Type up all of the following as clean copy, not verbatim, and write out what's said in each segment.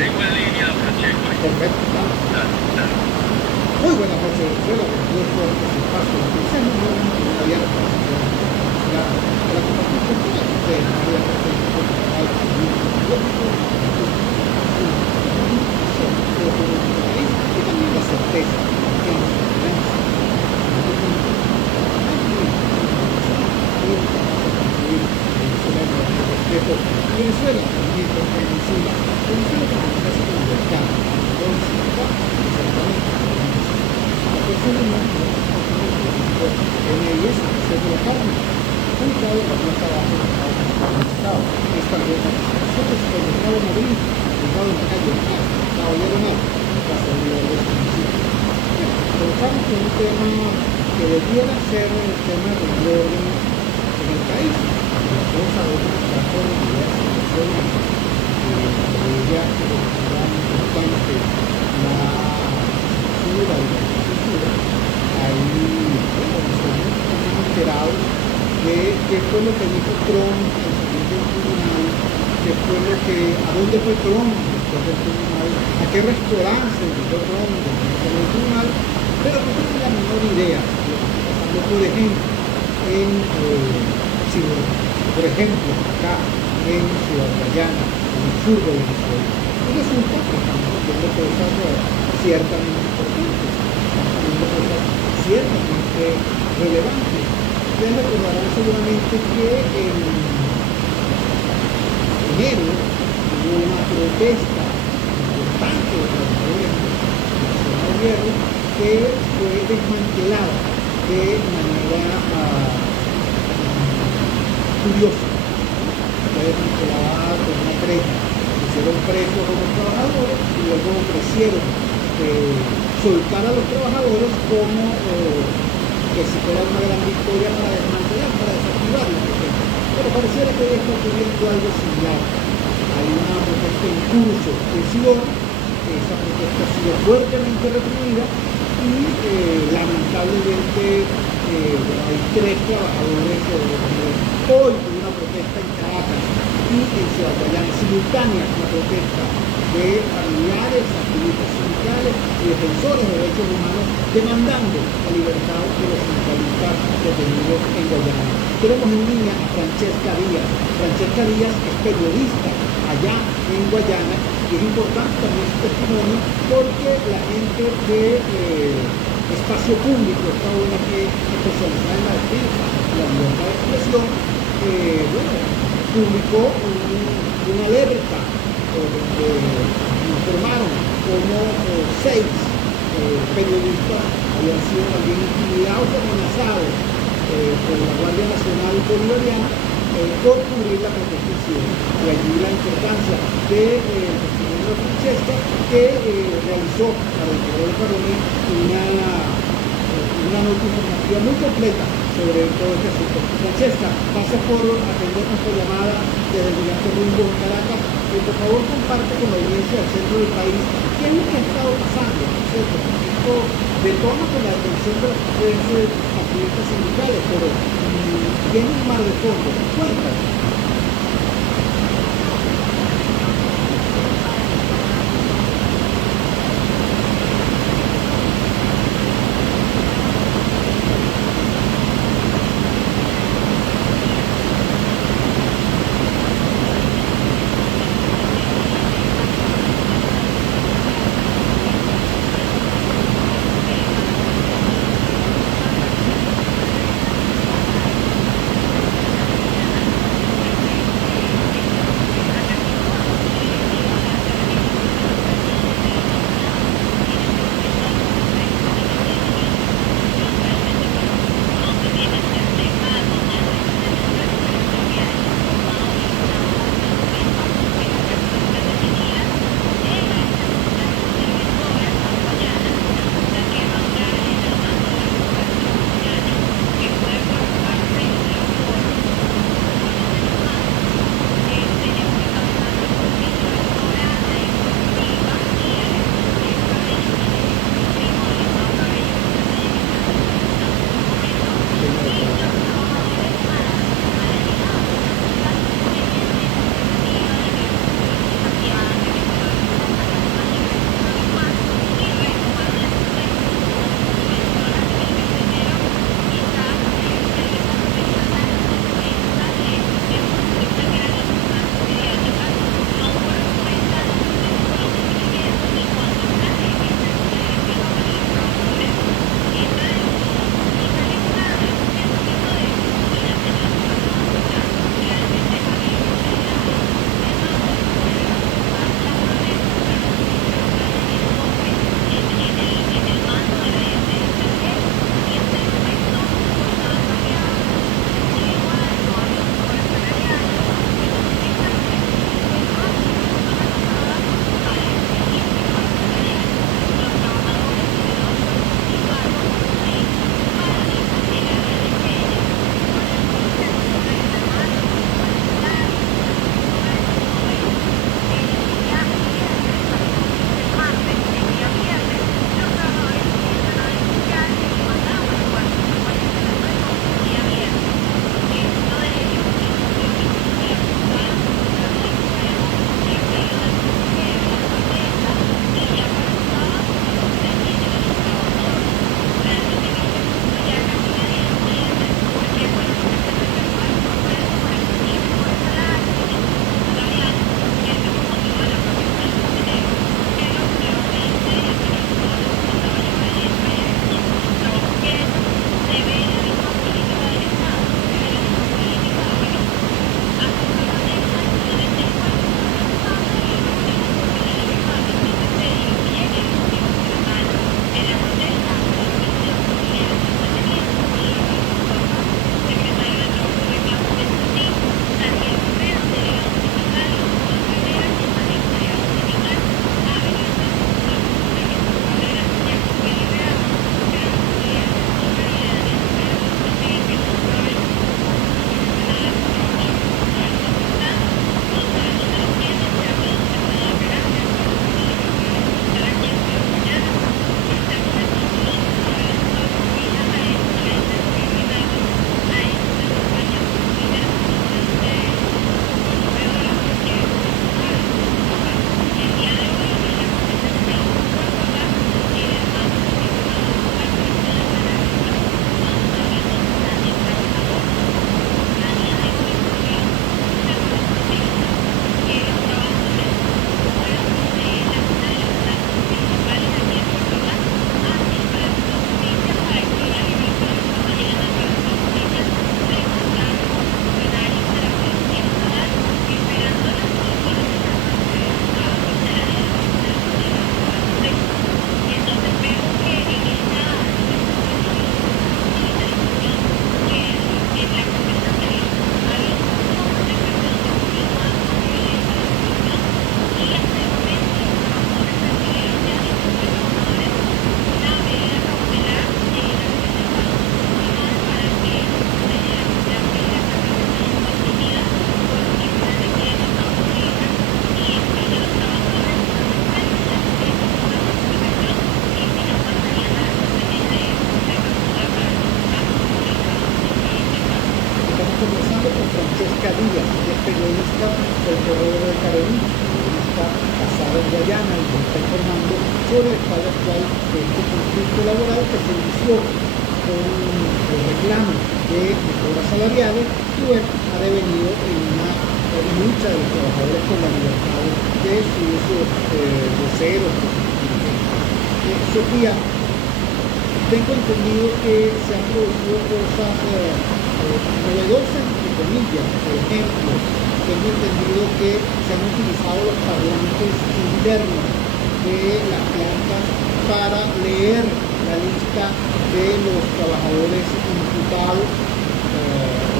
Tengo en línea a Francesco. Perfecto, claro. Dale, dale. Muy buenas noches, Venezuela. Bienvenidos por este espacio. Utilizamos nuevamente una abierta para compartir con todos ustedes de manera perfecta, profesional, lógico, y también la certeza que nos esperanza Venezuela también está encima. Venezuela también está con libertad. La persona no en ellos hacer de la carne. Ubicado en la planta baja del Estado. Esta nueva estación es el Mercado Madrid, ubicado en la calle Caballero Mar, Casa de los Municipios. Comenzamos con un tema que debiera ser el tema del orden en el país. Todos sabemos que está por diversas situaciones, entre ellas la importante la censura y la censura. Ahí estamos enterados de qué fue lo que dijo Trump al salir del tribunal, qué fue lo que, a dónde fue Trump después del tribunal, a qué restaurante se dirigió Trump después del tribunal, pero no tengo la menor idea de lo que está pasando, por ejemplo, en por ejemplo, acá en Ciudad Guayana, en el sur de Venezuela. Y resulta que estamos viendo cosas ciertamente importantes, estamos viendo cosas ciertamente relevantes. Ustedes recordarán seguramente que en enero hubo una protesta importante de trabajadores del gobierno que fue desmantelada de manera curiosa. Fue desmantelada con una treta. Hicieron presos a los trabajadores y luego ofrecieron soltar a los trabajadores como que si fuera una gran victoria para desmantelar, para desactivar la protesta. Pero pareciera que hoy está ocurriendo algo similar. Hay una protesta en curso en Sidón. Esa protesta ha sido fuertemente reprimida y lamentablemente hay 3 trabajadores hoy con una protesta en Caracas y en Ciudad Guayana, simultánea con la protesta de familiares, activistas sindicales y defensores de derechos humanos demandando la libertad de los sindicalistas detenidos en Guayana. Tenemos en línea a Francesca Díaz. Francesca Díaz es periodista allá en Guayana y es importante también su testimonio porque la gente de Espacio Público, esta ONG especializada en la defensa de la libertad de expresión, publicó una alerta donde informaron como 6 periodistas habían sido también intimidados o amenazados por la Guardia Nacional Bolivariana por cubrir la protesta en Sidón. Y allí la importancia del testimonio de Francesca, que realizó para el Correo del Parlamento una nota informativa muy completa sobre todo este asunto. Francesca, gracias por atender nuestra llamada desde el Gigante Rumbo en Caracas. Por favor, comparte con la audiencia del centro del país qué es lo que ha estado pasando, ¿no es cierto? Esto detona con la detención de los 13 activistas sindicales, pero tiene un mar de fondo. Cuéntanos. periodista del Correo de Carolina, periodista basado en Guayana, y nos está informando sobre el estado actual de este conflicto laboral que se inició con el reclamo de mejoras salariales y bueno, ha devenido en una lucha de los trabajadores por la libertad de sus voceros. Sofía, tengo entendido que se han producido cosas novedosas, entre comillas. Por ejemplo, tengo entendido que se han utilizado los parlantes internos de las plantas para leer la lista de los trabajadores imputados,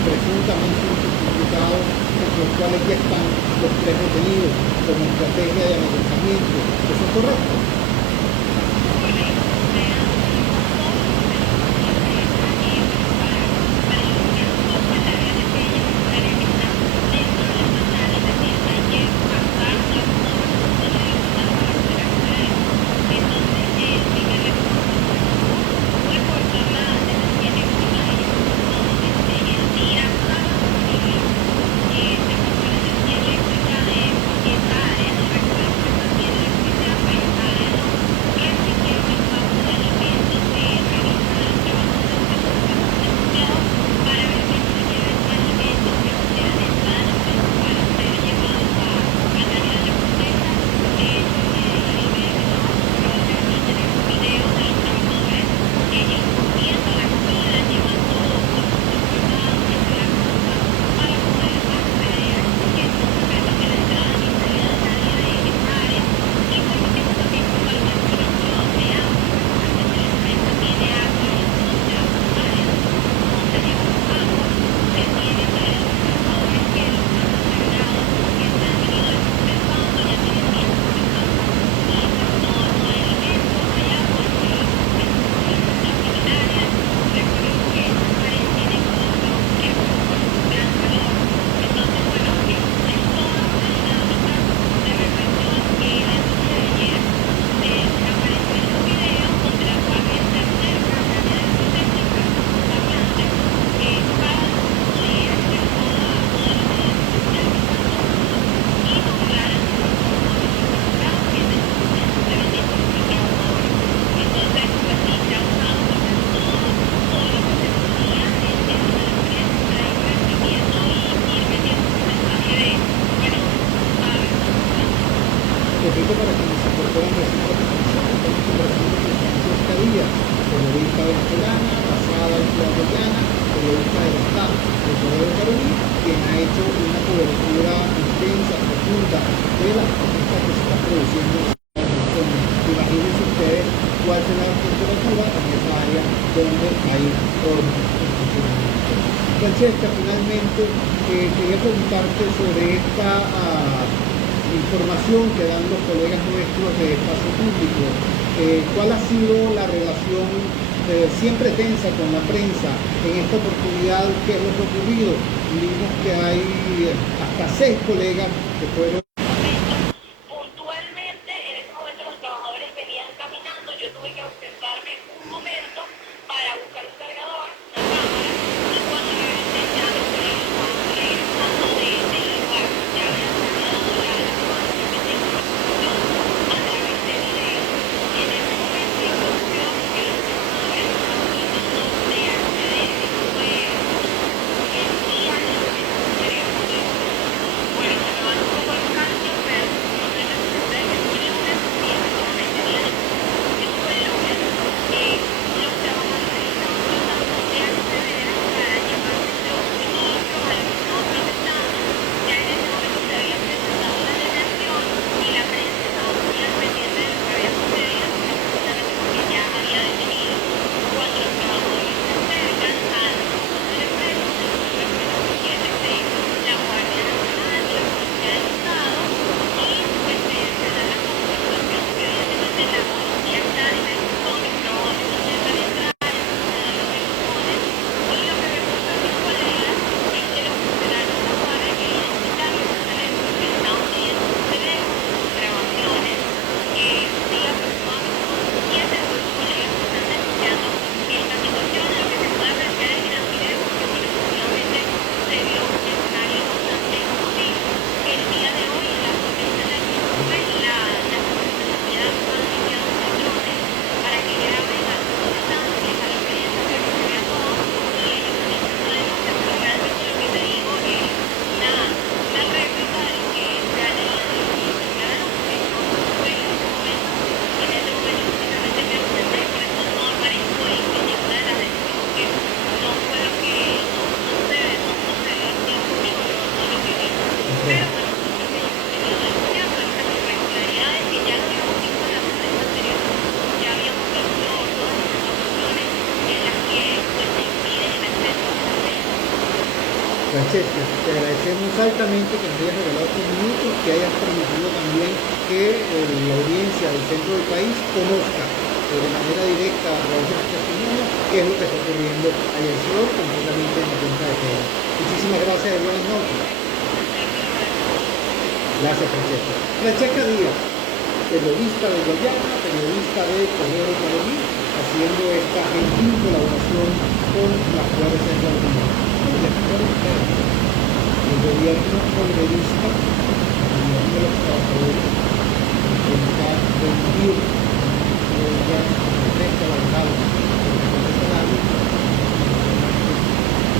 presuntamente imputados, entre los cuales ya están los 3 detenidos como estrategia de amedrentamiento. ¿Eso es correcto? Repito para quienes se incorporan recientemente, estamos conversando con Francisca Estadía, periodista venezolana, basada en Ciudad Guayana, periodista del Estado, del Correo de Carolina, quien ha hecho una cobertura intensa, profunda de las protestas que se están produciendo en Venezuela. Imagínense ustedes cuál será la temperatura en esa área donde hay hornos en funcionamiento. Francesca, finalmente quería preguntarte sobre esta información que dan los colegas nuestros de espacio público. ¿Cuál ha sido la relación siempre tensa con la prensa en esta oportunidad? ¿Qué es lo que ha ocurrido? Vimos que hay hasta 6 colegas que fueron Puntualmente, en ese momento los trabajadores venían caminando, yo tuve que ausentarme un momento para buscar un cargador, una cámara, y cuando regresé ya los colegas estaban regresando del lugar, ya habían terminado la información a través de video. Y en ese momento la solución que los trabajadores estaban tratando de acceder fue el día de la mesa superior. Bueno, se me van un poco los Pero bueno, lo que yo quería denunciar son estas irregularidades que ya lo habíamos visto en la protesta anterior. Ya habíamos visto todas estas situaciones en las que pues se impide el acceso a la ley. Francesca, te agradecemos altamente que nos hayas regalado estos minutos, que hayas permitido también que la audiencia del centro del país conozca de manera directa a través de este testimonio qué es lo que está ocurriendo allá en Ciudad, completamente en la cuenca de Tela. Muchísimas gracias y buenas noches. Gracias, Francesca. Francesca Díaz, periodista de Guayana, periodista de Correo de Carolí, haciendo esta gentil colaboración con las fuerzas de la Unión. El gobierno progresista, el gobierno de los trabajadores, intenta rendir la protesta laboral por el salario,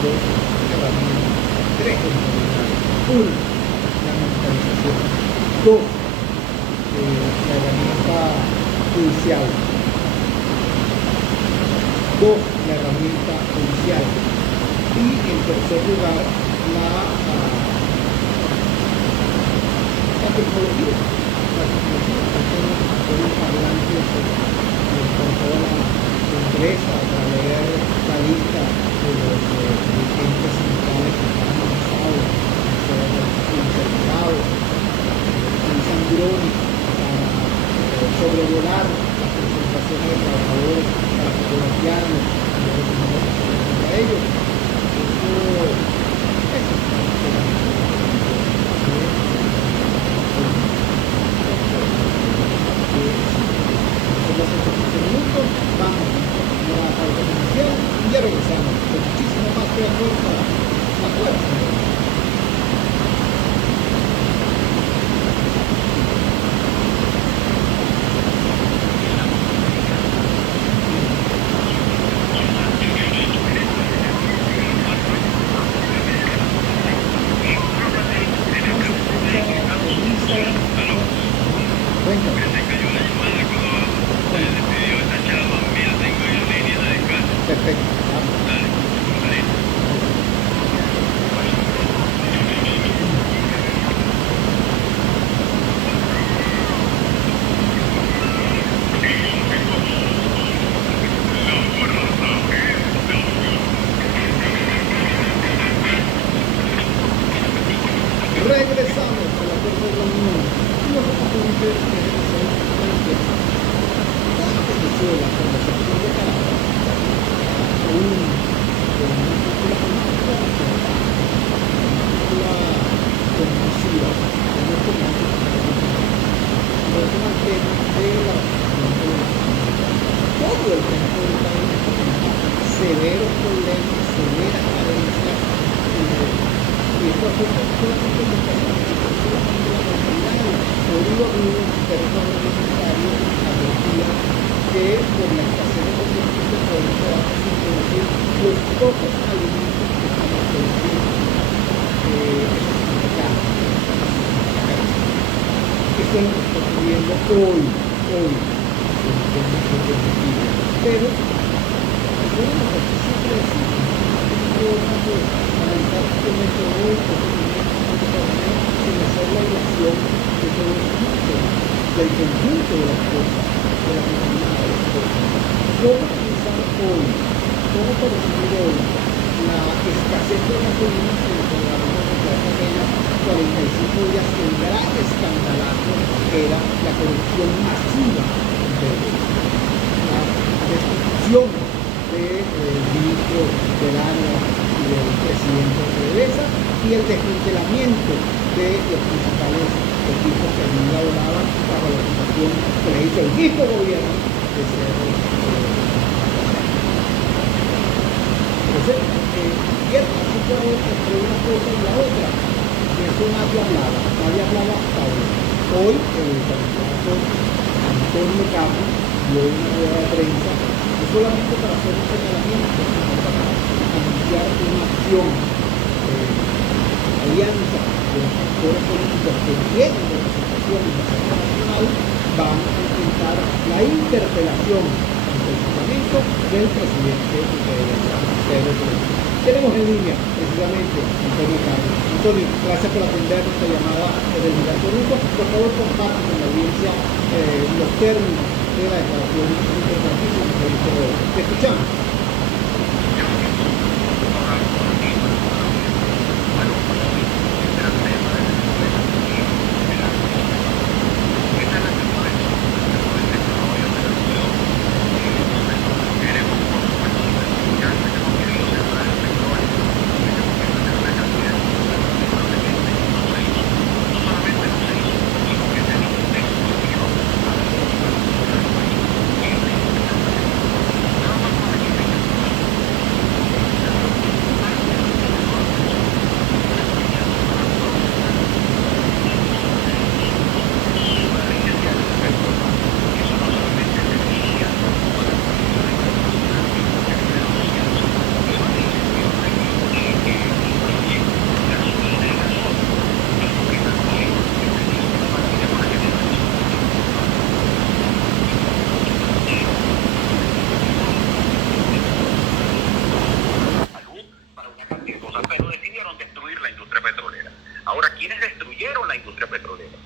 dos herramientas, tres herramientas. Una, la militarización. Dos, la herramienta judicial. Dos, la herramienta judicial. Y en tercer lugar, la tecnología. La tecnología con un parlante con toda la empresa para leer la lista de los dirigentes sindicales que están amenazados, ser interpelados, utilizan drones para sobrevolar las concentraciones de trabajadores para fotografiarlos y a ellos. Vamos a la pausa comercial y ya regresamos con muchísimo más que la fuerza. Perfecto. Regresamos a la Fuerza de la Unión. Y los componentes que son la Venezuela, con la sección de Caracas, aún con una cultura política, una conducida, con un comando pero es un tema de la todo el campo del país, severos problemas, severas carencias, y esto afecta solamente la normalidad. Código Río, interno agroalimentario, advertía que por la escasez de combustible podemos quedar sin producir los pocos alimentos que estamos produciendo. Eso significa esto es lo que está ocurriendo hoy en temas de combustible. Pero bueno, aquí siempre decimos, vamos a analizar simplemente hoy, sin hacer la evaluación de todo el mundo, del conjunto de las cosas, de la comunidad de las cosas. ¿Cómo utilizar hoy, cómo percibir hoy la escasez de gasolina que nos programamos de aquellas 45 días, el gran escandalazo era la corrupción masiva de la destrucción del ministro del área y del presidente de PDVSA y el desmantelamiento de los principales equipos que allí laboraban bajo la situación que le hizo el mismo gobierno de ser entonces, así puede entre una cosa y la otra, y eso nadie hablaba hasta hoy. Hoy el candidato Antonio Campos dio una rueda de prensa, no solamente para hacer un señalamiento, sino para anunciar una acción alianza de los actores políticos que tienen representación en la Asamblea Nacional, van a enfrentar la interpelación ante el Parlamento del presidente Pedro Pérez. Tenemos en línea precisamente Antonio Campos. Antonio, gracias por atender nuestra llamada del lugar. Por favor, comparte con la audiencia los términos de la declaración importantísima que hizo hoy. Te escuchamos. Ahora, ¿quiénes destruyeron la industria petrolera?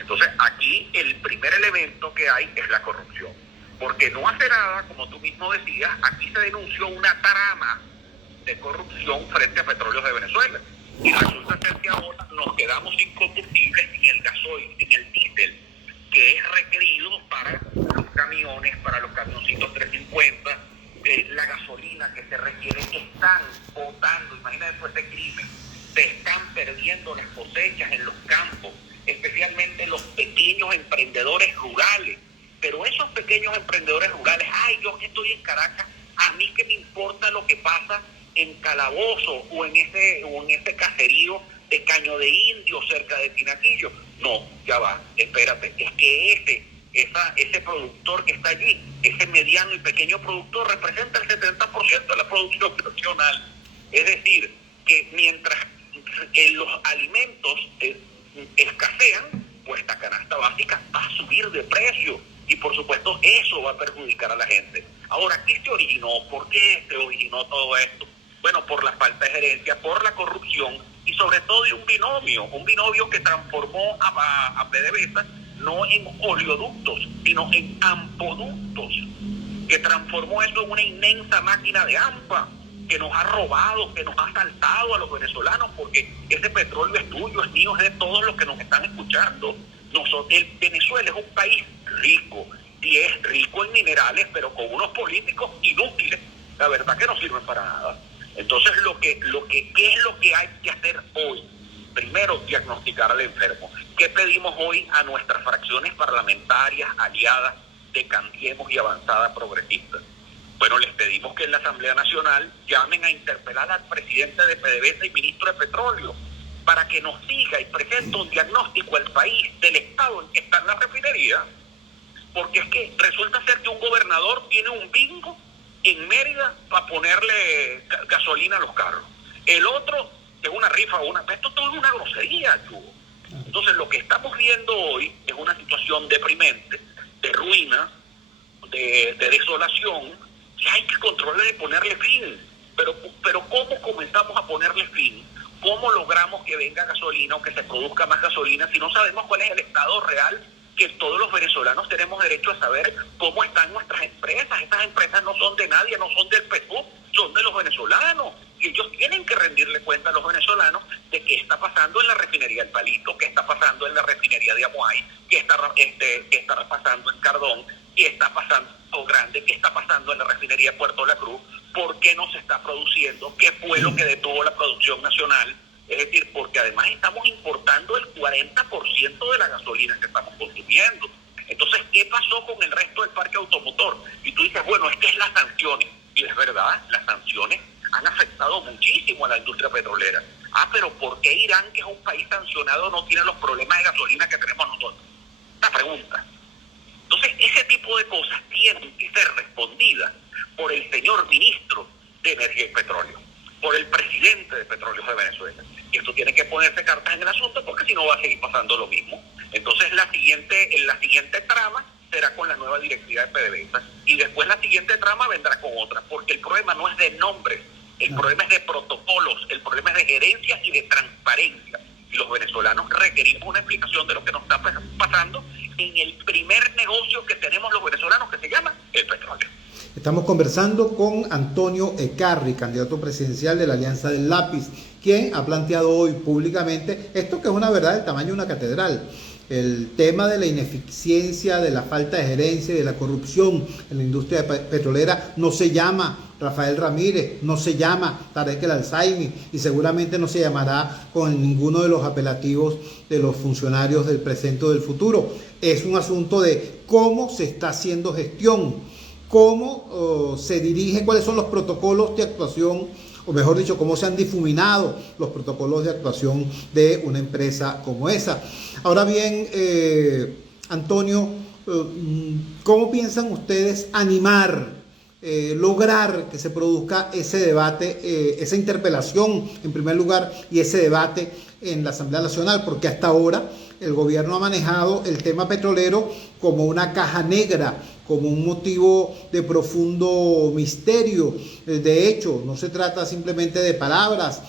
Entonces, aquí el primer elemento que hay es la corrupción. Porque no hace nada, como tú mismo decías, aquí se denunció una trama de corrupción frente a Petróleos de Venezuela. Y resulta ser que ahora nos quedamos sin combustible, sin el gasoil, sin el diésel, que es requerido para los camiones, para los camioncitos 350, la gasolina que se requiere, que están botando, imagínate ese crimen, se están perdiendo las cosechas en los campos, especialmente los pequeños emprendedores rurales. Pero esos pequeños emprendedores rurales, yo que estoy en Caracas, a mí que me importa lo que pasa en Calabozo o en ese caserío de Caño de Indio cerca de Tinaquillo. No, ya va, espérate, es que ese productor que está allí, ese mediano y pequeño productor representa el 70% de la producción nacional. Es decir, que mientras los alimentos escasean, pues la canasta básica va a subir de precio y por supuesto eso va a perjudicar a la gente. Ahora, ¿qué se originó? ¿Por qué se originó todo esto? Bueno, por la falta de gerencia, por la corrupción y sobre todo de un binomio que transformó a PDVSA no en oleoductos, sino en ampoductos, que transformó eso en una inmensa máquina de AMPA, que nos ha robado, que nos ha asaltado a los venezolanos, porque ese petróleo es tuyo, es mío, es de todos los que nos están escuchando. Venezuela es un país rico, y es rico en minerales, pero con unos políticos inútiles, la verdad que no sirven para nada. Entonces, ¿qué es lo que hay que hacer hoy? Primero, diagnosticar al enfermo. ¿Qué pedimos hoy a nuestras fracciones parlamentarias aliadas de Cambiemos y Avanzada Progresista? Bueno, les pedimos que en la Asamblea Nacional llamen a interpelar al presidente de PDVSA y ministro de Petróleo para que nos diga y presente un diagnóstico al país del estado en que está la refinería, porque es que resulta ser que un gobernador tiene un bingo en Mérida para ponerle gasolina a los carros. El otro es una rifa, esto todo es una grosería, Hugo. Entonces lo que estamos viendo hoy es una situación deprimente, de ruina, de desolación, que hay que controlar y ponerle fin. Pero ¿cómo comenzamos a ponerle fin? ¿Cómo logramos que venga gasolina o que se produzca más gasolina si no sabemos cuál es el estado real? Que todos los venezolanos tenemos derecho a saber cómo están nuestras empresas. Estas empresas no son de nadie, no son del PSUV, son de los venezolanos. Y ellos tienen que rendirle cuenta a los venezolanos de qué está pasando en la refinería del Palito, qué está pasando en la refinería de Amuay, qué está pasando en Cardón, qué está pasando en Río Grande, qué está pasando en la refinería de Puerto La Cruz, por qué no se está produciendo, qué fue lo que detuvo la producción nacional. Es decir, porque además estamos importando el 40% de la gasolina que estamos consumiendo. Entonces, ¿qué pasó con el resto del parque automotor? Y tú dices, bueno, es que es las sanciones. Y es verdad, las sanciones han afectado muchísimo a la industria petrolera. Pero ¿por qué Irán, que es un país sancionado, no tiene los problemas de gasolina que tenemos nosotros? Esta pregunta. Entonces, ese tipo de cosas tienen que ser respondidas por el señor ministro de Energía y Petróleo, por el presidente de Petróleos de Venezuela. Y esto tiene que ponerse cartas en el asunto, porque si no va a seguir pasando lo mismo. Entonces la siguiente trama será con la nueva directiva de PDVSA, y después la siguiente trama vendrá con otra, porque el problema no es de nombres, El problema es de protocolos, el problema es de gerencia y de transparencia. Y los venezolanos requerimos una explicación de lo que nos está pasando en el primer negocio que tenemos los venezolanos, que se llama el petróleo. Estamos conversando con Antonio Ecarri, candidato presidencial de la Alianza del Lápiz, quien ha planteado hoy públicamente esto que es una verdad del tamaño de una catedral. El tema de la ineficiencia, de la falta de gerencia y de la corrupción en la industria petrolera no se llama Rafael Ramírez, no se llama Tarek El Alzaimi y seguramente no se llamará con ninguno de los apelativos de los funcionarios del presente o del futuro. Es un asunto de cómo se está haciendo gestión, cómo se dirige, cuáles son los protocolos de actuación, o mejor dicho, cómo se han difuminado los protocolos de actuación de una empresa como esa. Ahora bien, Antonio, ¿cómo piensan ustedes animar, lograr que se produzca ese debate, esa interpelación en primer lugar y ese debate en la Asamblea Nacional? Porque hasta ahora el gobierno ha manejado el tema petrolero como una caja negra, como un motivo de profundo misterio. De hecho, no se trata simplemente de palabras.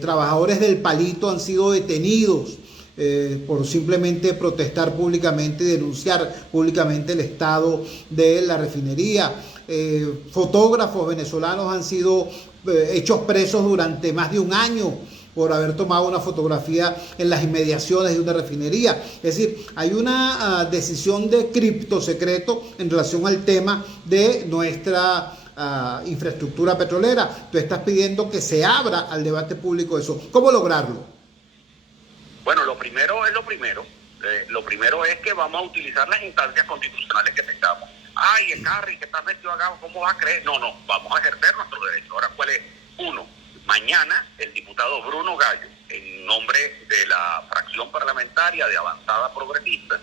Trabajadores del Palito han sido detenidos por simplemente protestar públicamente y denunciar públicamente el estado de la refinería. Fotógrafos venezolanos han sido hechos presos durante más de un año por haber tomado una fotografía en las inmediaciones de una refinería. Es decir, hay una decisión de criptosecreto en relación al tema de nuestra infraestructura petrolera. Tú estás pidiendo que se abra al debate público eso. ¿Cómo lograrlo? Bueno, lo primero es lo primero. Lo primero es que vamos a utilizar las instancias constitucionales que tengamos. Ay, Ecarri, que estás metido acá, ¿cómo vas a creer? No, vamos a ejercer nuestro derecho. Ahora, ¿cuál es? Uno, mañana el diputado Bruno Gallo, en nombre de la fracción parlamentaria de Avanzada Progresista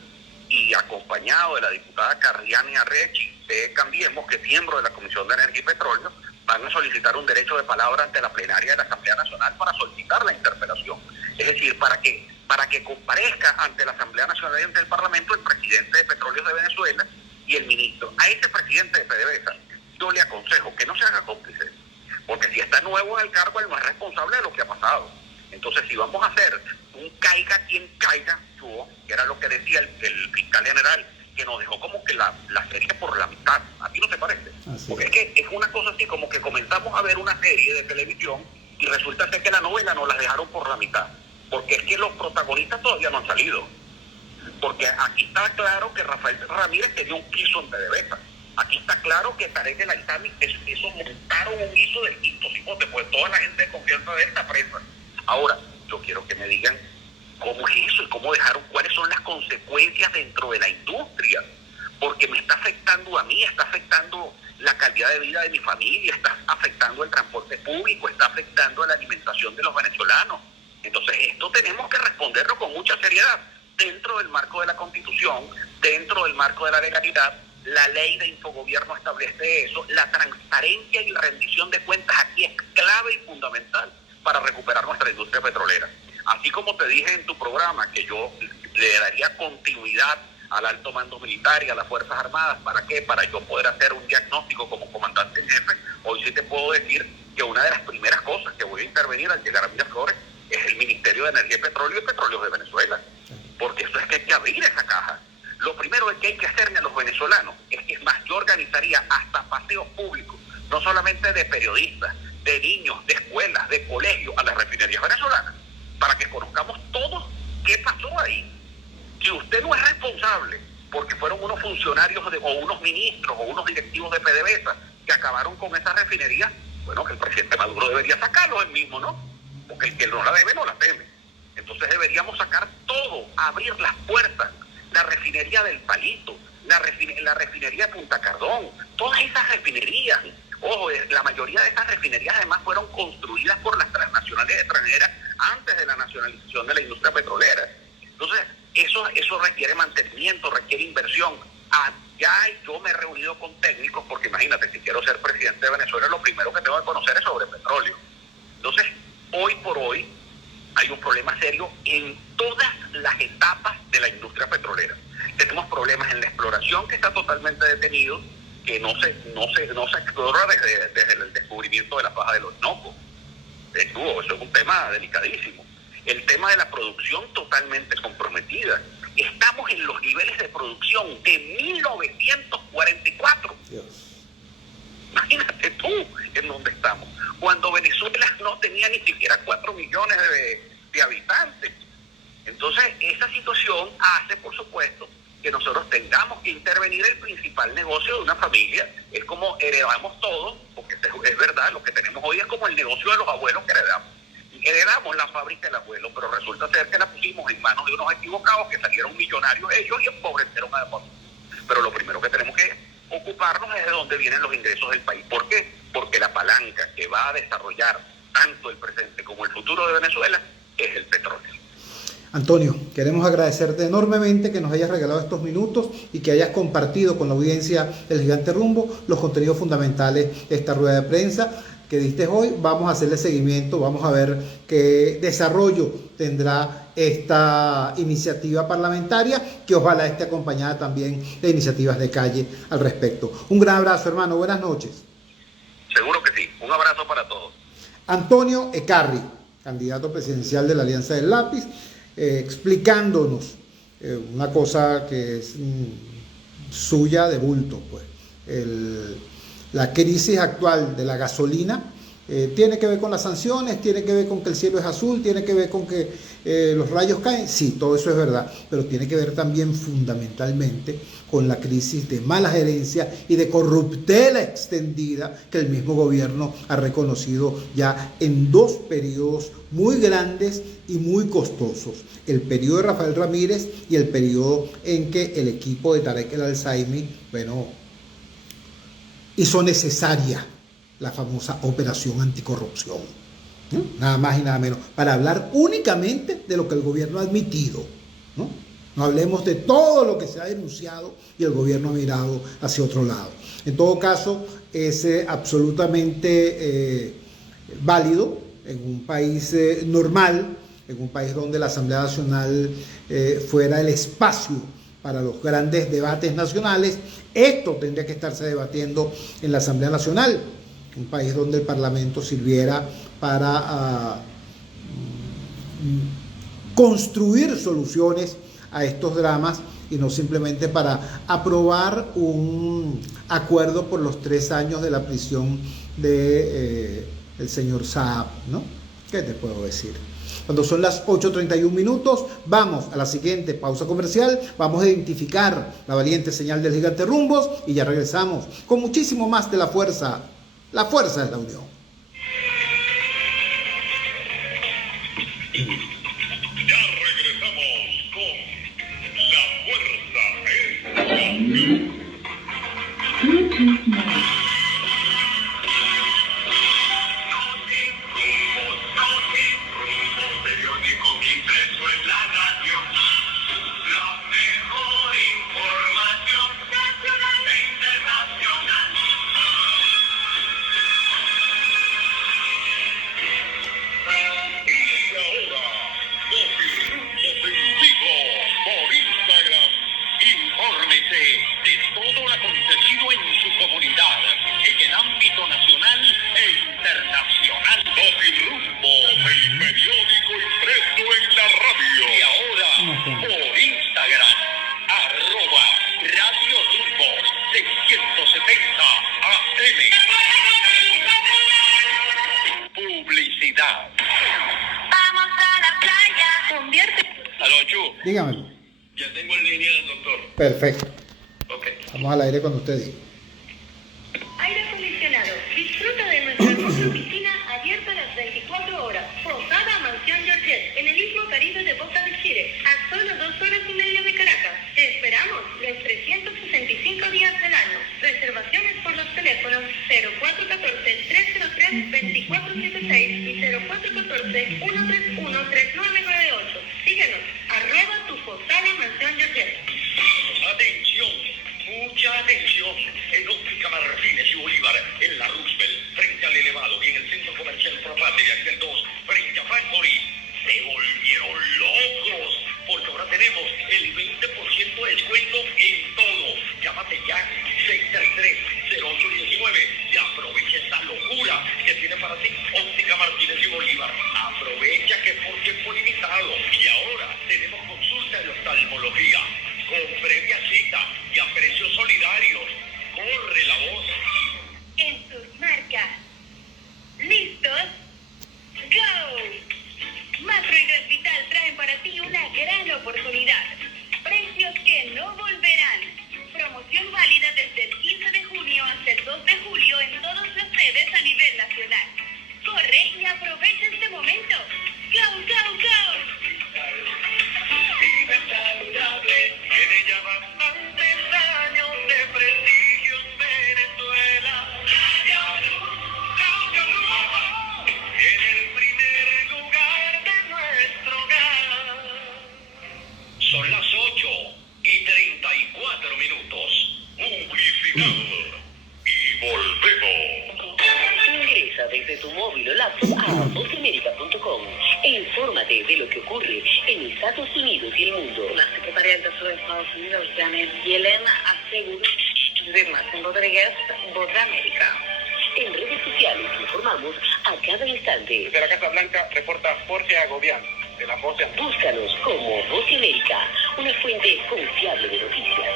y acompañado de la diputada Carriani Arrechi de Cambiemos, que es miembro de la Comisión de Energía y Petróleo, van a solicitar un derecho de palabra ante la plenaria de la Asamblea Nacional para solicitar la interpelación. Es decir, para que comparezca ante la Asamblea Nacional y ante el Parlamento el presidente de Petróleos de Venezuela y el ministro. A ese presidente de PDVSA yo le aconsejo que no se haga cómplice, porque si está nuevo en el cargo, él no es responsable de lo que ha pasado. Entonces, si vamos a hacer un caiga quien caiga, que era lo que decía el fiscal general, que nos dejó como que la serie por la mitad. ¿A ti no te parece? Porque es que es una cosa así, como que comenzamos a ver una serie de televisión y resulta ser que la novela nos la dejaron por la mitad. Porque es que los protagonistas todavía no han salido. Porque aquí está claro que Rafael Ramírez tenía un guiso en PDVSA. Aquí está claro que Tarek El Alzaimi, eso montaron un guiso del quinto cipote, pues toda la gente de confianza de esta presa. Ahora, yo quiero que me digan cómo es eso y cómo dejaron, cuáles son las consecuencias dentro de la industria. Porque me está afectando a mí, está afectando la calidad de vida de mi familia, está afectando el transporte público, está afectando la alimentación de los venezolanos. Entonces, esto tenemos que responderlo con mucha seriedad, dentro del marco de la Constitución, dentro del marco de la legalidad. La ley de infogobierno establece eso. La transparencia y la rendición de cuentas aquí es clave y fundamental para recuperar nuestra industria petrolera. Así como te dije en tu programa que yo le daría continuidad al alto mando militar y a las Fuerzas Armadas. ¿Para qué? Para yo poder hacer un diagnóstico como comandante en jefe. Hoy sí te puedo decir que una de las primeras cosas que voy a intervenir al llegar a Miraflores es el Ministerio de Energía y Petróleo y Petróleos de Venezuela. Porque eso es que hay que abrir esa caja. Lo primero que hay que hacerle a los venezolanos es que, es más, yo organizaría hasta paseos públicos, no solamente de periodistas, de niños, de escuelas, de colegios, a las refinerías venezolanas, para que conozcamos todos qué pasó ahí. Si usted no es responsable, porque fueron unos funcionarios o unos ministros o unos directivos de PDVSA que acabaron con esas refinerías, bueno, que el presidente Maduro debería sacarlos él mismo, ¿no? Porque el que no la debe no la teme. Entonces deberíamos sacar todo, abrir las puertas. La refinería del Palito, la refinería de Punta Cardón, todas esas refinerías. Ojo, la mayoría de esas refinerías además fueron construidas por las transnacionales extranjeras antes de la nacionalización de la industria petrolera. Entonces, eso requiere mantenimiento, requiere inversión. Ya yo me he reunido con técnicos porque imagínate, si quiero ser presidente de Venezuela, lo primero que tengo que conocer es sobre petróleo. Entonces, hoy por hoy, hay un problema serio en todas las etapas de la industria petrolera. Tenemos problemas en la exploración, que está totalmente detenido, que no se explora desde el descubrimiento de la faja del Orinoco. Eso es un tema delicadísimo. El tema de la producción totalmente comprometida. Estamos en los niveles de producción de 1944. Dios. Imagínate tú en dónde estamos. Cuando Venezuela no tenía ni siquiera 4 millones de habitantes. Entonces, esa situación hace, por supuesto, que nosotros tengamos que intervenir el principal negocio de una familia. Es como heredamos todo, porque es verdad, lo que tenemos hoy es como el negocio de los abuelos que heredamos. Heredamos la fábrica del abuelo, pero resulta ser que la pusimos en manos de unos equivocados que salieron millonarios ellos y empobrecieron a demás. Pero lo primero que tenemos que ocuparnos es de dónde vienen los ingresos del país. ¿Por qué? Porque la palanca que va a desarrollar tanto el presente como el futuro de Venezuela es el petróleo. Antonio, queremos agradecerte enormemente que nos hayas regalado estos minutos y que hayas compartido con la audiencia del Gigante Rumbo los contenidos fundamentales de esta rueda de prensa que diste hoy. Vamos a hacerle seguimiento, vamos a ver qué desarrollo tendrá esta iniciativa parlamentaria, que ojalá esté acompañada también de iniciativas de calle al respecto. Un gran abrazo, hermano, buenas noches. Seguro que sí, un abrazo para todos. Antonio Ecarri, candidato presidencial de la Alianza del Lápiz, explicándonos una cosa que es suya de bulto, pues. La crisis actual de la gasolina tiene que ver con las sanciones, tiene que ver con que el cielo es azul, tiene que ver con que los rayos caen. Sí, todo eso es verdad, pero tiene que ver también fundamentalmente con la crisis de mala gerencia y de corruptela extendida que el mismo gobierno ha reconocido ya en 2 periodos muy grandes y muy costosos. El periodo de Rafael Ramírez y el periodo en que el equipo de Tarek El Al-Saimi, hizo necesaria la famosa operación anticorrupción, ¿no? Nada más y nada menos, para hablar únicamente de lo que el gobierno ha admitido, ¿no? No hablemos de todo lo que se ha denunciado y el gobierno ha mirado hacia otro lado. En todo caso, es absolutamente válido en un país normal, en un país donde la Asamblea Nacional fuera el espacio para los grandes debates nacionales. Esto tendría que estarse debatiendo en la Asamblea Nacional, un país donde el Parlamento sirviera para construir soluciones a estos dramas y no simplemente para aprobar un acuerdo por los 3 años de la prisión de el señor Saab, ¿no? ¿Qué te puedo decir? Cuando son las 8:31 minutos, vamos a la siguiente pausa comercial, vamos a identificar la valiente señal del Gigante Rumbos y ya regresamos con muchísimo más de La Fuerza. La fuerza es la unión. Ya regresamos con La Fuerza es la unión. De todo lo acontecido en su comunidad, en el ámbito nacional e internacional. Notirumbo, el periódico impreso en la radio. Y ahora, por Instagram, @Radio Rumbo 670 AM. Publicidad. Vamos a la playa. Convierte. Aló, Chu. Dígame. Ya tengo en línea al doctor. Perfecto. Ok. Vamos al aire cuando usted diga. Aire acondicionado. Disfruta de nuestra hermosa piscina abierta las 24 horas. Posada Mansión Georgette, en el Istmo Caribe de Boca de Chile, a solo 2 horas y media de Caracas. Te esperamos los 365 días del año. Reservaciones por los teléfonos 0414-303-2476 y 0414-131-3998. Síguenos, @tuposada Mansión Georgette. Atención, mucha atención. En Óptica Martínez y Bolívar, en la Roosevelt, frente al elevado y en el centro comercial Propate de Axel 2, frente a Factory. Se volvieron locos, porque ahora tenemos el 20% de descuento en todo. Llámate ya 633-0819 y aprovecha esta locura que tiene tiene para ti Óptica Martínez y Bolívar. Aprovecha que es por tiempo limitado. Y ahora tenemos consulta de oftalmología con previa cita y a precios solidarios. Corre la voz. En sus marcas. ¿Listos? ¡Go! Macro y Red Vital traen para ti una gran oportunidad. Precios que no volverán. Promoción válida desde el 15 de junio hasta el 2 de julio en todas las sedes a nivel nacional. Corre y aprovecha este momento. ¡Go, go, go! Vive saludable. Tiene ya bastantes años de prestigio en Venezuela. En el primer lugar de nuestro hogar. Son las 8:34. Publicidad. Y volvemos. Ingresa desde tu móvil o laptop a voceamerica.com e infórmate de lo que ocurre en Estados Unidos y el mundo. La secretaria del Tesoro de Estados Unidos, Janet Yellen, aseguró de Martín Rodríguez, Voz de América. En redes sociales informamos a cada instante. Desde la Casa Blanca reporta Jorge Agobián, de la Voz de América. Búscanos como Voz de América, una fuente confiable de noticias.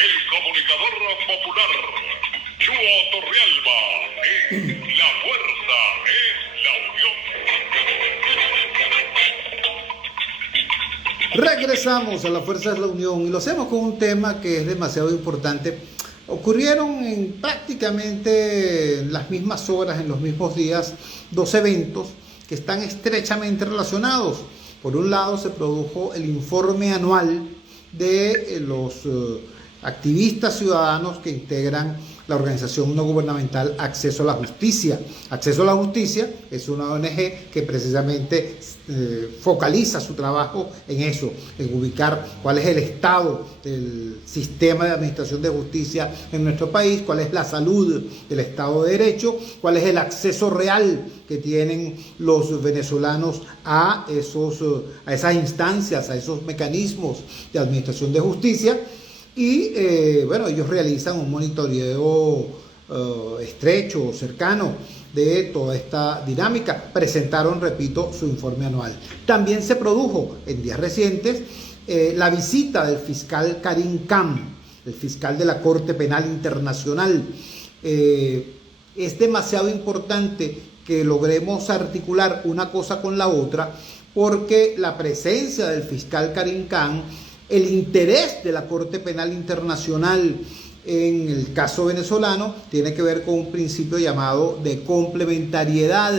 El comunicador popular, Chuo Torrealba, en La Fuerza es la Unión. Regresamos a La Fuerza es la Unión y lo hacemos con un tema que es demasiado importante. Ocurrieron en prácticamente las mismas horas, en los mismos días, dos eventos que están estrechamente relacionados. Por un lado se produjo el informe anual de los activistas ciudadanos que integran la organización no gubernamental Acceso a la Justicia. Acceso a la Justicia es una ONG que precisamente focaliza su trabajo en eso, en ubicar cuál es el estado del sistema de administración de justicia en nuestro país, cuál es la salud del Estado de Derecho, cuál es el acceso real que tienen los venezolanos a esas instancias, a esos mecanismos de administración de justicia. Y bueno, ellos realizan un monitoreo estrecho, cercano de toda esta dinámica. Presentaron, repito, su informe anual. También se produjo en días recientes la visita del fiscal Karim Khan, el fiscal de la Corte Penal Internacional. Es demasiado importante que logremos articular una cosa con la otra, porque la presencia del fiscal Karim Khan, el interés de la Corte Penal Internacional en el caso venezolano tiene que ver con un principio llamado de complementariedad.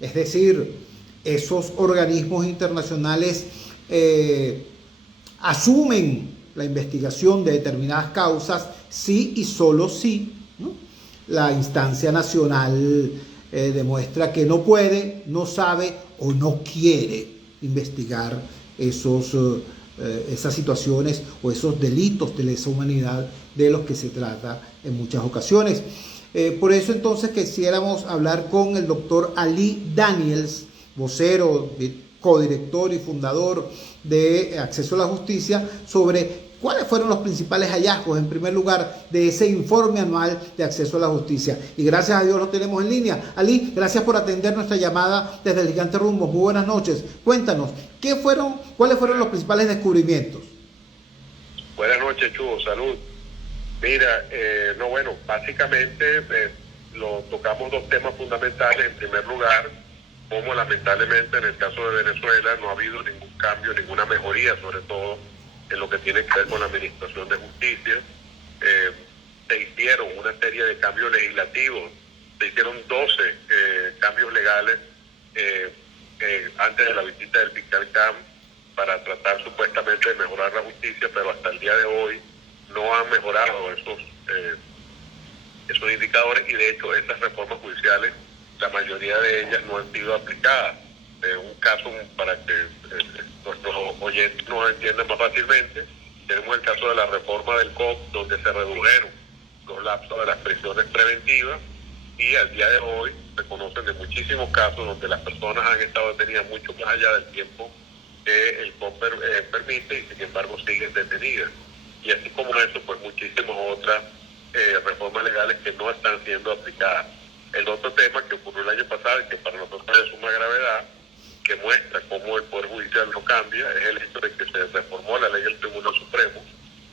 Es decir, esos organismos internacionales asumen la investigación de determinadas causas si y solo si, ¿no?, la instancia nacional demuestra que no puede, no sabe o no quiere investigar esas situaciones o esos delitos de lesa humanidad de los que se trata en muchas ocasiones. Por eso entonces quisiéramos hablar con el doctor Ali Daniels, vocero, codirector y fundador de Acceso a la Justicia, sobre cuáles fueron los principales hallazgos, en primer lugar, de ese informe anual de Acceso a la Justicia. Y gracias a Dios lo tenemos en línea. Ali, gracias por atender nuestra llamada desde el Gigante Rumbo. Muy buenas noches. Cuéntanos, ¿cuáles fueron los principales descubrimientos? Buenas noches, Chugo. Salud. Mira, básicamente lo tocamos dos temas fundamentales. En primer lugar, como lamentablemente en el caso de Venezuela no ha habido ningún cambio, ninguna mejoría, sobre todo en lo que tiene que ver con la administración de justicia. Se hicieron una serie de cambios legislativos, se hicieron 12 cambios legales antes de la visita del fiscal Khan para tratar supuestamente de mejorar la justicia, pero hasta el día de hoy no han mejorado esos indicadores, y de hecho esas reformas judiciales, la mayoría de ellas no han sido aplicadas. Un caso para que nuestros oyentes nos entiendan más fácilmente, tenemos el caso de la reforma del COP, donde se redujeron los lapsos de las prisiones preventivas, y al día de hoy se conocen de muchísimos casos donde las personas han estado detenidas mucho más allá del tiempo que el COP permite, y sin embargo siguen detenidas. Y así como eso, pues muchísimas otras reformas legales que no están siendo aplicadas. El otro tema que ocurrió el año pasado y que para nosotros es de suma gravedad, que muestra cómo el Poder Judicial no cambia, es el hecho de que se reformó la ley del Tribunal Supremo,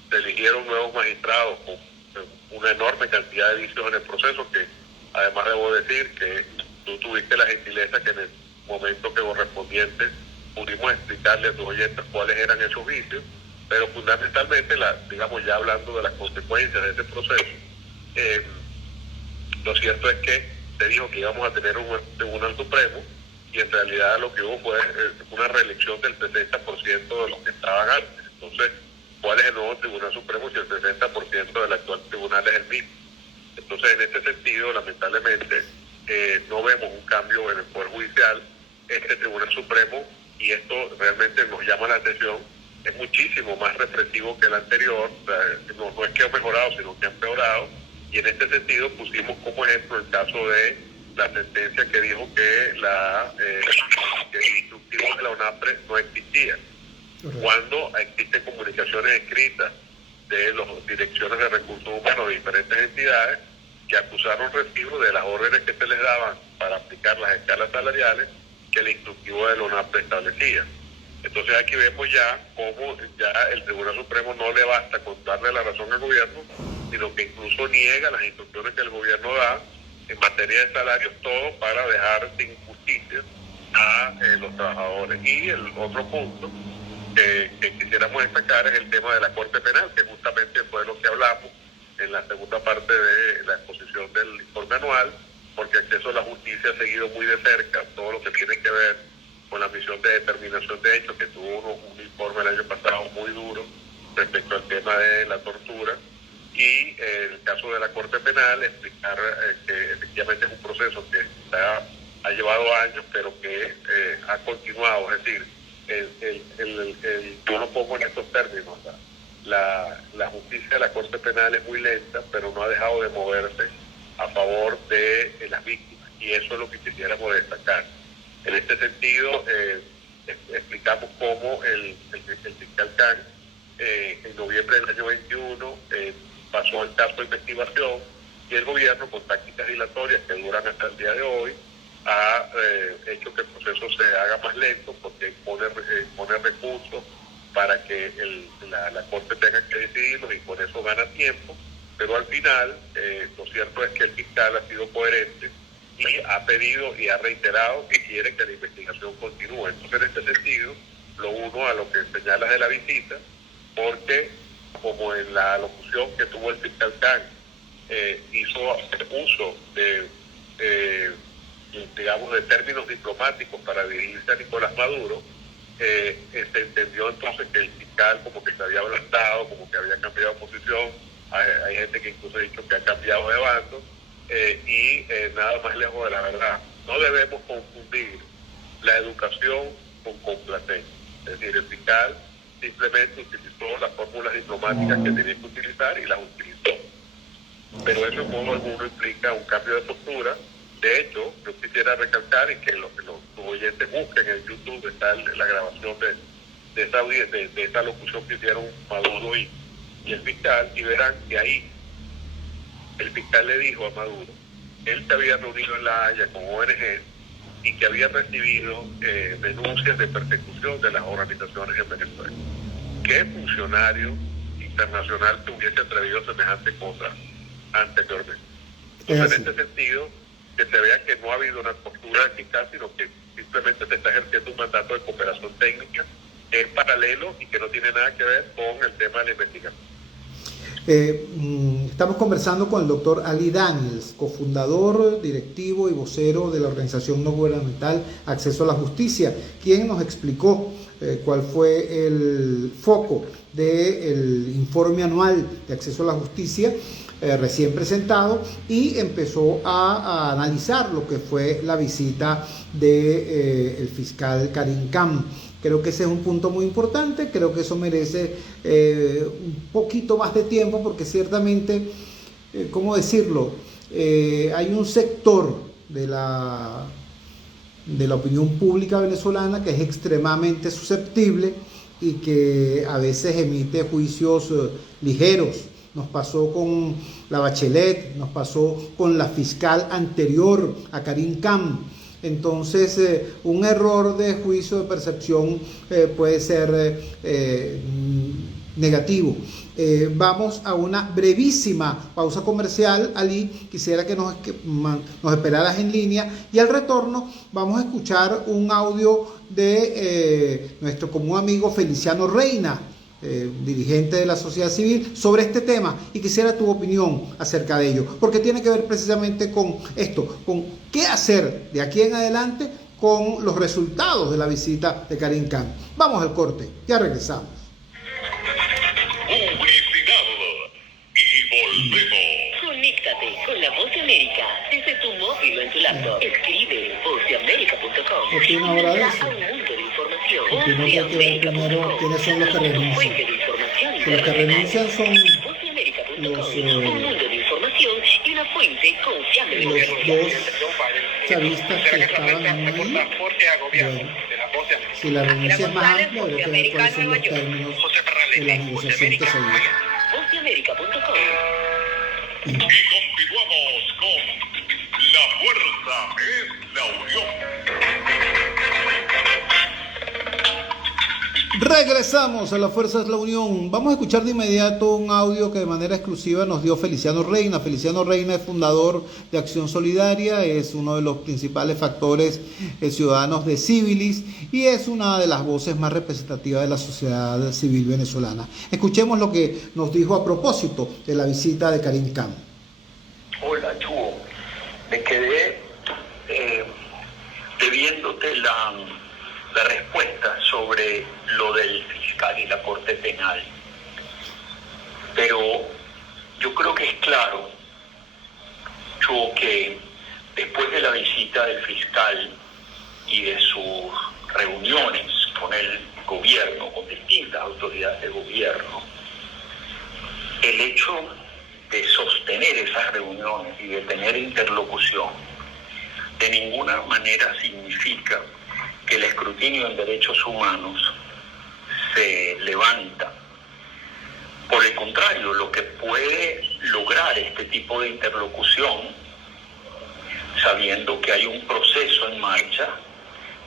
se eligieron nuevos magistrados con una enorme cantidad de vicios en el proceso, que además debo decir que tú tuviste la gentileza que en el momento que correspondiente pudimos explicarle a tus oyentes cuáles eran esos vicios, pero fundamentalmente, digamos ya hablando de las consecuencias de ese proceso, lo cierto es que se dijo que íbamos a tener un Tribunal Supremo y en realidad lo que hubo fue una reelección del 60% de los que estaban antes. Entonces, ¿cuál es el nuevo Tribunal Supremo si el 60% del actual tribunal es el mismo? Entonces, en este sentido, lamentablemente, no vemos un cambio en el Poder Judicial. Este Tribunal Supremo, y esto realmente nos llama la atención, es muchísimo más represivo que el anterior. O sea, no es que ha mejorado, sino que ha empeorado. Y en este sentido pusimos como ejemplo el caso de la sentencia que dijo que el instructivo de la ONAPRE no existía. Cuando existen comunicaciones escritas de las direcciones de recursos humanos de diferentes entidades que acusaron recibo de las órdenes que se les daban para aplicar las escalas salariales que el instructivo de la ONAPRE establecía. Entonces aquí vemos ya cómo ya el Tribunal Supremo no le basta con darle la razón al gobierno, sino que incluso niega las instrucciones que el gobierno da en materia de salarios, todo para dejar sin justicia a los trabajadores. Y el otro punto que quisiéramos destacar es el tema de la Corte Penal, que justamente fue lo que hablamos en la segunda parte de la exposición del informe anual, porque acceso a la justicia ha seguido muy de cerca todo lo que tiene que ver con la misión de determinación de hechos, que tuvo un informe el año pasado muy duro respecto al tema de la tortura, y en el caso de la Corte Penal explicar que efectivamente es un proceso que ha llevado años, pero que ha continuado. Es decir, yo lo pongo en estos términos, la justicia de la Corte Penal es muy lenta, pero no ha dejado de moverse a favor de las víctimas, y eso es lo que quisiéramos destacar. En este sentido, explicamos cómo el fiscal Khan en noviembre del año 21 pasó el caso de investigación, y el gobierno, con tácticas dilatorias que duran hasta el día de hoy, ha hecho que el proceso se haga más lento, porque pone recursos para que la Corte tenga que decidirlo, y con eso gana tiempo. Pero al final, lo cierto es que el fiscal ha sido coherente y ha pedido y ha reiterado que quiere que la investigación continúe. Entonces, en este sentido, lo uno a lo que señalas de la visita, porque como en la locución que tuvo el fiscal Khan, hizo uso de términos diplomáticos para dirigirse a Nicolás Maduro, se entendió entonces que el fiscal como que se había ablandado, como que había cambiado de posición. Hay gente que incluso ha dicho que ha cambiado de bando, y nada más lejos de la verdad. No debemos confundir la educación con complacencia. Es decir, el fiscal simplemente utilizó las fórmulas diplomáticas que tenía que utilizar y las utilizó. Pero eso en modo alguno implica un cambio de postura. De hecho, yo quisiera recalcar y que los oyentes busquen en YouTube, está la grabación de esa locución que hicieron Maduro y el fiscal, y verán que ahí el fiscal le dijo a Maduro, él se había reunido en La Haya con ONG y que había recibido denuncias de persecución de las organizaciones en Venezuela. ¿Qué funcionario internacional se hubiese atrevido a semejante cosa anteriormente? Entonces, en este sentido, que se vea que no ha habido una postura eficaz, sino que simplemente se está ejerciendo un mandato de cooperación técnica que es paralelo y que no tiene nada que ver con el tema de la investigación. Estamos conversando con el doctor Ali Daniels, cofundador, directivo y vocero de la organización no gubernamental Acceso a la Justicia, quien nos explicó cuál fue el foco del informe anual de Acceso a la Justicia recién presentado, y empezó a analizar lo que fue la visita del fiscal Karim Khan. Creo que ese es un punto muy importante. Creo que eso merece un poquito más de tiempo, porque ciertamente, ¿cómo decirlo? Hay un sector de la opinión pública venezolana que es extremadamente susceptible y que a veces emite juicios ligeros nos pasó con la Bachelet, nos pasó con la fiscal anterior a Karim Khan. Entonces, un error de juicio de percepción puede ser negativo. Vamos a una brevísima pausa comercial. Ali, quisiera que nos esperaras en línea, y al retorno vamos a escuchar un audio de nuestro común amigo Feliciano Reina, dirigente de la sociedad civil, sobre este tema, y quisiera tu opinión acerca de ello, porque tiene que ver precisamente con esto, con qué hacer de aquí en adelante con los resultados de la visita de Karim Khan. Vamos al corte, ya regresamos. Publicidad y volvemos. Conéctate con La Voz de América desde tu móvil o en tu laptop. Escribe voceamerica.com. Opina ahora de Entra eso. a un mundo de información. Opino que hay que ver primero quiénes son los que renuncian. Fuente de información Los que internacional. renuncian son Voceamerica.com. los, Un mundo de información y una fuente confiable de los noticias. dos chavistas que estaban ahí. Bueno, si la renuncia es más amplia, habría que ver cuáles son los términos de la negociación que se dio. Voceamerica.com. Y continuamos con La Fuerza es la Unión. Regresamos a La Fuerza es la Unión. Vamos a escuchar de inmediato un audio que de manera exclusiva nos dio Feliciano Reina. Feliciano Reina es fundador de Acción Solidaria, es uno de los principales factores ciudadanos de Civilis y es una de las voces más representativas de la sociedad civil venezolana. Escuchemos lo que nos dijo a propósito de la visita de Karim Khan. Hola, Chuo. Me quedé debiéndote la respuesta sobre lo del fiscal y la Corte Penal. Pero yo creo que es claro, Chuo, que después de la visita del fiscal y de sus reuniones con el gobierno, con distintas autoridades de gobierno, el hecho de sostener esas reuniones y de tener interlocución de ninguna manera significa que el escrutinio en derechos humanos se levanta. Por el contrario, lo que puede lograr este tipo de interlocución, sabiendo que hay un proceso en marcha,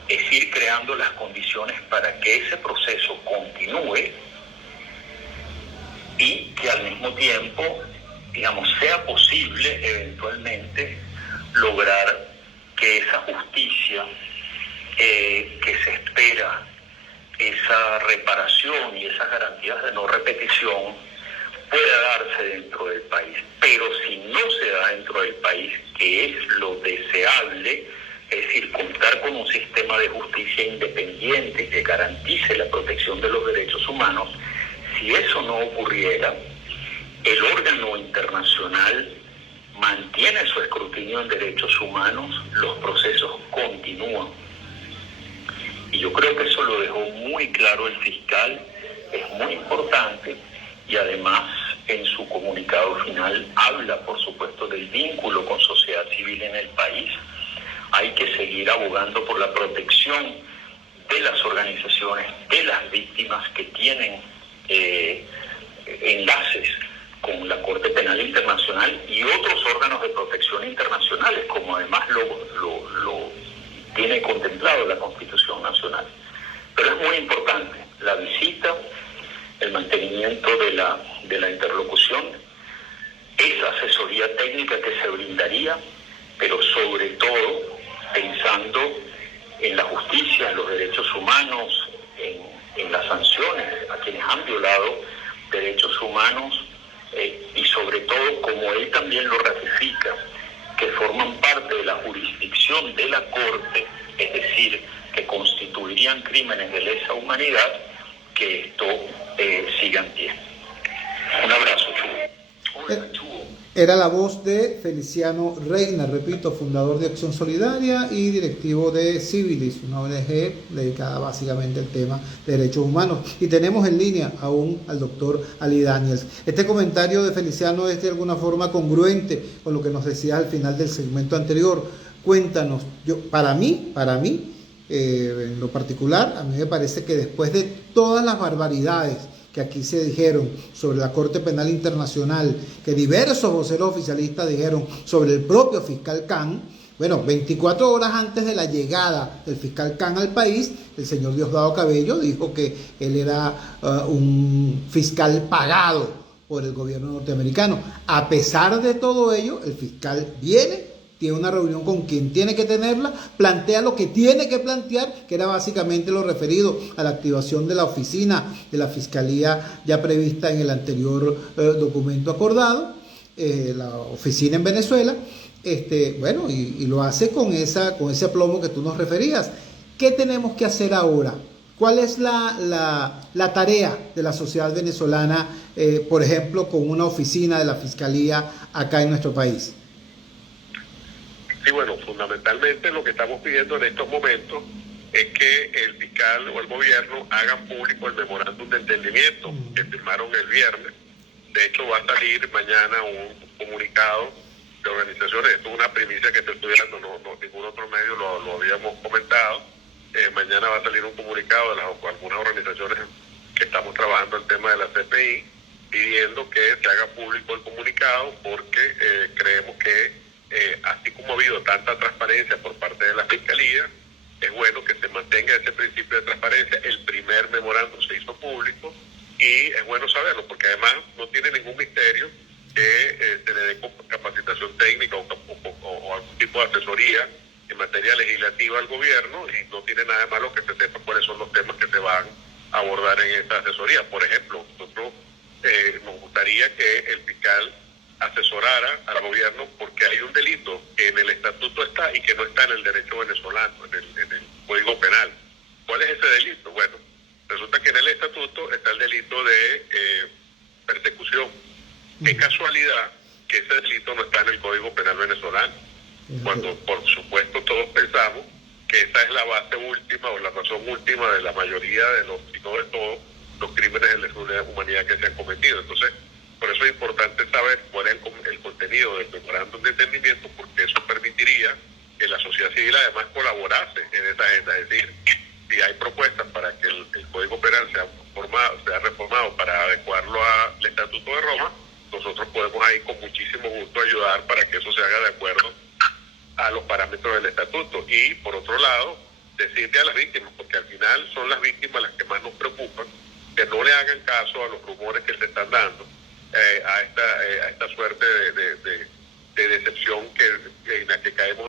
es ir creando las condiciones para que ese proceso continúe y que al mismo tiempo, digamos, sea posible eventualmente lograr que esa justicia que se espera, esa reparación y esas garantías de no repetición pueda darse dentro del país. Pero si no se da dentro del país, que es lo deseable, es decir, contar con un sistema de justicia independiente que garantice la protección de los derechos humanos, si eso no ocurriera, el órgano internacional mantiene su escrutinio en derechos humanos, los procesos continúan. Y yo creo que eso lo dejó muy claro el fiscal, es muy importante, y además en su comunicado final habla, por supuesto, del vínculo con sociedad civil en el país. Hay que seguir abogando por la protección de las organizaciones, de las víctimas que tienen enlaces con la Corte Penal Internacional y otros órganos de protección internacionales, como además lo tiene contemplado la Constitución Nacional. Pero es muy importante la visita, el mantenimiento de la interlocución, esa asesoría técnica que se brindaría, pero sobre todo pensando en la justicia, en los derechos humanos, en las sanciones a quienes han violado derechos humanos, y sobre todo, como él también lo ratifica, que forman parte de la jurisdicción de la Corte, es decir, que constituirían crímenes de lesa humanidad, que esto siga en pie. Un abrazo, Chugo. Hola, Chugo. Era la voz de Feliciano Reina, repito, fundador de Acción Solidaria y directivo de Civilis, una ONG dedicada básicamente al tema de derechos humanos. Y tenemos en línea aún al doctor Ali Daniels. Este comentario de Feliciano es de alguna forma congruente con lo que nos decía al final del segmento anterior. Cuéntanos, para mí, en lo particular, a mí me parece que después de todas las barbaridades que aquí se dijeron sobre la Corte Penal Internacional, que diversos voceros oficialistas dijeron sobre el propio fiscal Khan, bueno, 24 horas antes de la llegada del fiscal Khan al país, el señor Diosdado Cabello dijo que él era un fiscal pagado por el gobierno norteamericano. A pesar de todo ello, el fiscal viene, tiene una reunión con quien tiene que tenerla, plantea lo que tiene que plantear, que era básicamente lo referido a la activación de la oficina de la Fiscalía ya prevista en el anterior documento acordado, la oficina en Venezuela, bueno, y lo hace con ese aplomo que tú nos referías. ¿Qué tenemos que hacer ahora? ¿Cuál es la tarea de la sociedad venezolana, por ejemplo, con una oficina de la Fiscalía acá en nuestro país? Sí, bueno, fundamentalmente lo que estamos pidiendo en estos momentos es que el fiscal o el gobierno hagan público el memorándum de entendimiento que firmaron el viernes. De hecho, va a salir mañana un comunicado de organizaciones. Esto es una primicia que te estoy dando, no ningún otro medio lo habíamos comentado. Mañana va a salir un comunicado de algunas organizaciones que estamos trabajando el tema de la CPI, pidiendo que se haga público el comunicado, porque creemos que así como ha habido tanta transparencia por parte de la Fiscalía, es bueno que se mantenga ese principio de transparencia. El primer memorándum se hizo público y es bueno saberlo, porque además no tiene ningún misterio que se le dé capacitación técnica o algún tipo de asesoría en materia legislativa al gobierno, y no tiene nada de malo que se sepa cuáles son los temas que se van a abordar en esta asesoría. Por ejemplo, nosotros nos gustaría que el fiscal asesorara al gobierno, porque hay un delito que en el estatuto está y que no está en el derecho venezolano, en el Código Penal. ¿Cuál es ese delito? Bueno, resulta que en el estatuto está el delito de persecución. Qué casualidad que ese delito no está en el Código Penal venezolano, cuando por supuesto todos pensamos que esa es la base última o la razón última de la mayoría de los, si no de todos, los crímenes de lesa humanidad que se han cometido. Entonces, por eso es importante saber cuál es el contenido del memorándum de entendimiento, porque eso permitiría que la sociedad civil además colaborase en esa agenda. Es decir, si hay propuestas para que el Código Penal sea reformado para adecuarlo al Estatuto de Roma, nosotros podemos ahí con muchísimo gusto ayudar para que eso se haga de acuerdo a los parámetros del Estatuto. Y por otro lado, decirle a las víctimas, porque al final son las víctimas las que más nos preocupan, que no le hagan caso a los rumores que se están dando, a esta suerte de